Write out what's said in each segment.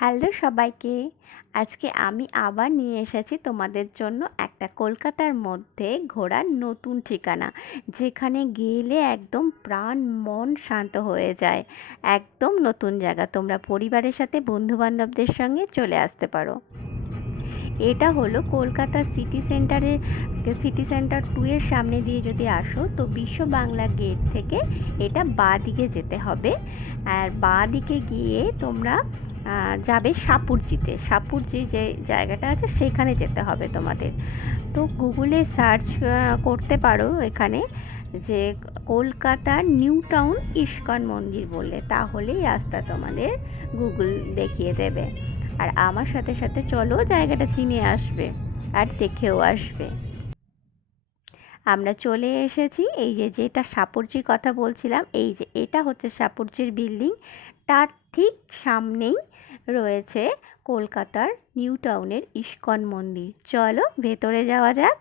Hello সবাইকে। আজকে আমি আবার নিয়ে এসেছি তোমাদের জন্য একটা কলকাতার মধ্যে ঘোরার নতুন ঠিকানা, যেখানে গেলে একদম প্রাণ মন শান্ত হয়ে যায়। একদম নতুন জায়গা, তোমরা পরিবারের সাথে বন্ধুবান্ধবদের সঙ্গে চলে আসতে পারো। এটা হলো কলকাতা সিটি সেন্টার 2 এর সামনে দিয়ে যদি আসো তো বিশ্ব বাংলা গেট থেকে এটা বাঁ দিকে যেতে হবে। আর বাঁ দিকে গিয়ে তোমরা যাবে সাপুরজি যে জায়গাটা আছে সেখানে যেতে হবে তোমাদের। তো গুগলে সার্চ করতে পারো এখানে যে কলকাতার নিউ টাউন ইস্কন মন্দির বললে, তাহলেই রাস্তা তোমাদের গুগল দেখিয়ে দেবে। আর আমার সাথে সাথে চলো, জায়গাটা চিনে আসবে আর দেখেও আসবে। আমরা চলে এসেছি। এই যে যেটা সাপুরজির কথা বলছিলাম, এই যে এটা হচ্ছে সাপুরজির বিল্ডিং। তার ঠিক সামনেই রয়েছে কলকাতার নিউ টাউনের ইস্কন মন্দির। চলো ভেতরে যাওয়া যাক,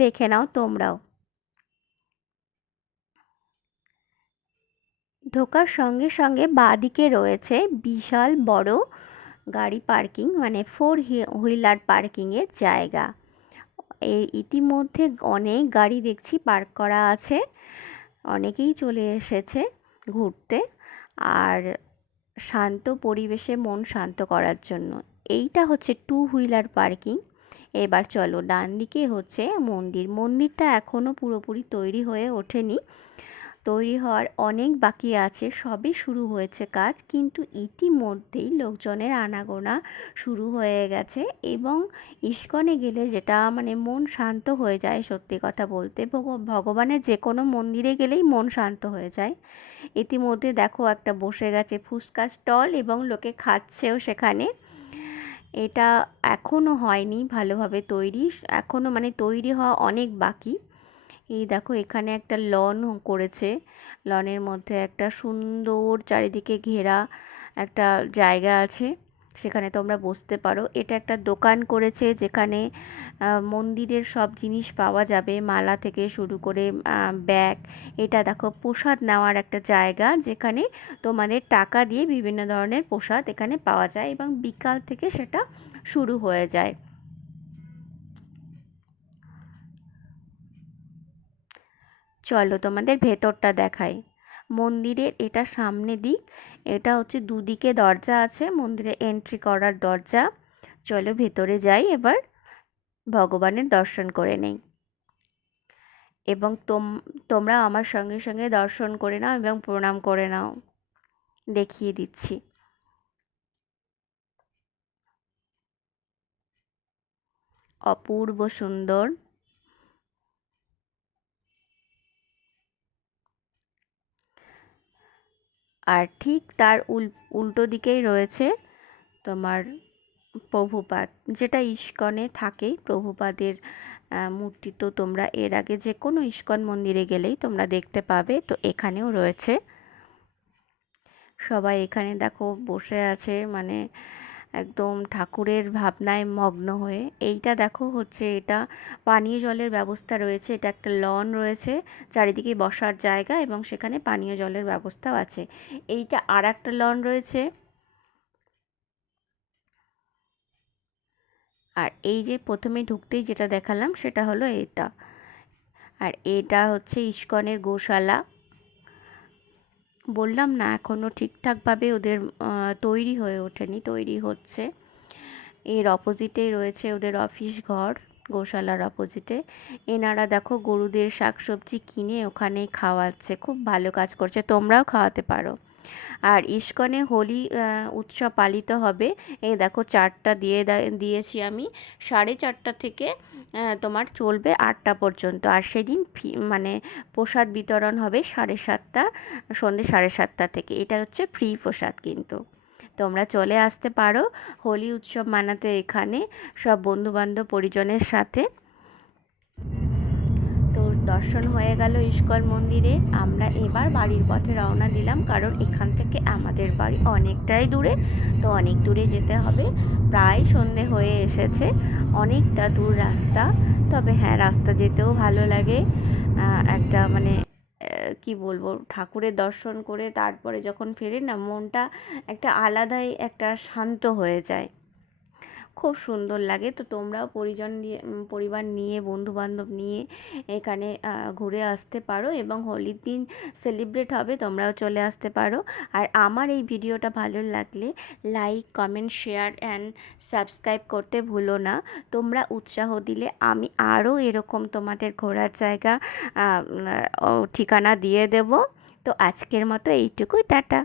দেখে নাও তোমরাও। ঢোকার সঙ্গে সঙ্গে বাঁদিকে রয়েছে বিশাল বড় গাড়ি পার্কিং, মানে হুইলার পার্কিংয়ের জায়গা। এই ইতিমধ্যে অনেক গাড়ি দেখছি পার্ক করা আছে, অনেকেই চলে এসেছে ঘুরতে আর শান্ত পরিবেশে মন শান্ত করার জন্য। এইটা হচ্ছে 2 হুইলার পার্কিং। এবার চলো, ডান দিকে হচ্ছে মন্দিরটা এখনও পুরোপুরি তৈরি হয়ে ওঠেনি, তৈরি হওয়ার অনেক বাকি আছে, সবে শুরু হয়েছে কাজ, কিন্তু ইতিমধ্যেই লোকজনের আনাগোনা শুরু হয়ে গেছে। এবং ইস্কনে গেলে যেটা মানে মন শান্ত হয়ে যায়, সত্যি কথা বলতে ভগবানের যে কোনো মন্দিরে গেলেই মন শান্ত হয়ে যায়। ইতিমধ্যে দেখো একটা বসে গেছে ফুচকা স্টল এবং লোকে খাচ্ছেও সেখানে। এটা এখনও হয়নি ভালোভাবে তৈরি, এখনও মানে তৈরি হওয়া অনেক বাকি। এই দেখো এখানে একটা লন করেছে, লনের মধ্যে একটা সুন্দর চারিদিকে ঘেরা একটা জায়গা আছে, সেখানে তোমরা বসতে পারো। এটা একটা দোকান করেছে যেখানে মন্দিরের সব জিনিস পাওয়া যাবে, মালা থেকে শুরু করে ব্যাগ। এটা দেখো প্রসাদ নেওয়ার একটা জায়গা, যেখানে তোমাদের টাকা দিয়ে বিভিন্ন ধরনের প্রসাদ এখানে পাওয়া যায় এবং বিকাল থেকে সেটা শুরু হয়ে যায়। চলো তোমাদের ভেতরটা দেখাই। মন্দিরের এটা সামনে দিক, এটা হচ্ছে দুদিকে দরজা আছে, মন্দিরে এন্ট্রি করার দরজা। চলো ভেতরে যাই এবার, ভগবানের দর্শন করে নেই এবং তোমরা আমার সঙ্গে সঙ্গে দর্শন করে নাও এবং প্রণাম করে নাও, দেখিয়ে দিচ্ছি। অপূর্ব সুন্দর। আর ঠিক তার উল্টো দিকেই রয়েছে তোমার প্রভুপাদ, যেটা ইস্কনে থাকে। প্রভুপাদের মূর্তি তো তোমরা এর আগে যে কোনো ইস্কন মন্দিরে গেলেই তোমরা দেখতে পাবে, তো এখানেও রয়েছে। সবাই এখানে দেখো বসে আছে, মানে একদম ঠাকুরের ভাবনায় মগ্ন হয়ে। এইটা দেখো হচ্ছে, এটা পানীয় জলের ব্যবস্থা রয়েছে, এটা একটা লন রয়েছে, চারিদিকে বসার জায়গা এবং সেখানে পানীয় জলের ব্যবস্থাও আছে। এইটা আর একটা লন রয়েছে। আর এই যে প্রথমে ঢুকতেই যেটা দেখালাম সেটা হলো এটা। আর এটা হচ্ছে ইস্কনের গোশালা। বললাম না এখনও ঠিকঠাকভাবে ওদের তৈরি হয়ে ওঠেনি, তৈরি হচ্ছে। এর অপোজিটেই রয়েছে ওদের অফিস ঘর, গোশালার অপোজিটে। এনারা দেখো গরুদের শাকসবজি কিনে ওখানেই খাওয়াচ্ছে, খুব ভালো কাজ করছে, তোমরাও খাওয়াতে পারো। আর ইস্কনে হোলি উৎসব পালিত হবে। এই দেখো চারটা দিয়েছি আমি, 4:30 থেকে তোমার চলবে 8টা পর্যন্ত। আর সেদিন মানে প্রসাদ বিতরণ হবে 7:30, সন্ধ্যে 7:30 থেকে। এটা হচ্ছে ফ্রি প্রসাদ, কিন্তু তোমরা চলে আসতে পারো হোলি উৎসব মানাতে এখানে সব বন্ধুবান্ধব পরিজনের সাথে। তো দর্শন হয়ে গেল ইস্কন মন্দিরে। আমরা এবার বাড়ির পথে রওনা দিলাম, কারণ এখান থেকে আমাদের বাড়ি অনেকটাই দূরে, তো অনেক দূরে যেতে হবে। প্রায় সন্ধে হয়ে এসেছে, অনেকটা দূর রাস্তা। তবে হ্যাঁ, রাস্তা যেতেও ভালো লাগে, একটা মানে কি বলবো, ঠাকুরের দর্শন করে তারপরে যখন ফেরে না, মনটা একটা আলাদাই একটা শান্ত হয়ে যায়, খুব সুন্দর লাগে। তো তোমরাও পরিবার নিয়ে বন্ধুবান্ধব নিয়ে এখানে ঘুরে আসতে পারো, এবং হোলির দিন সেলিব্রেট হবে, তোমরাও চলে আসতে পারো। আর আমার এই ভিডিওটা ভালো লাগলে like, comment, share and subscribe করতে ভুলো না। তোমরা উৎসাহ দিলে আমি আরও এরকম তোমাদের ঘোরার জায়গা ঠিকানা দিয়ে দেব। তো আজকের মতো এইটুকুই, টাটা।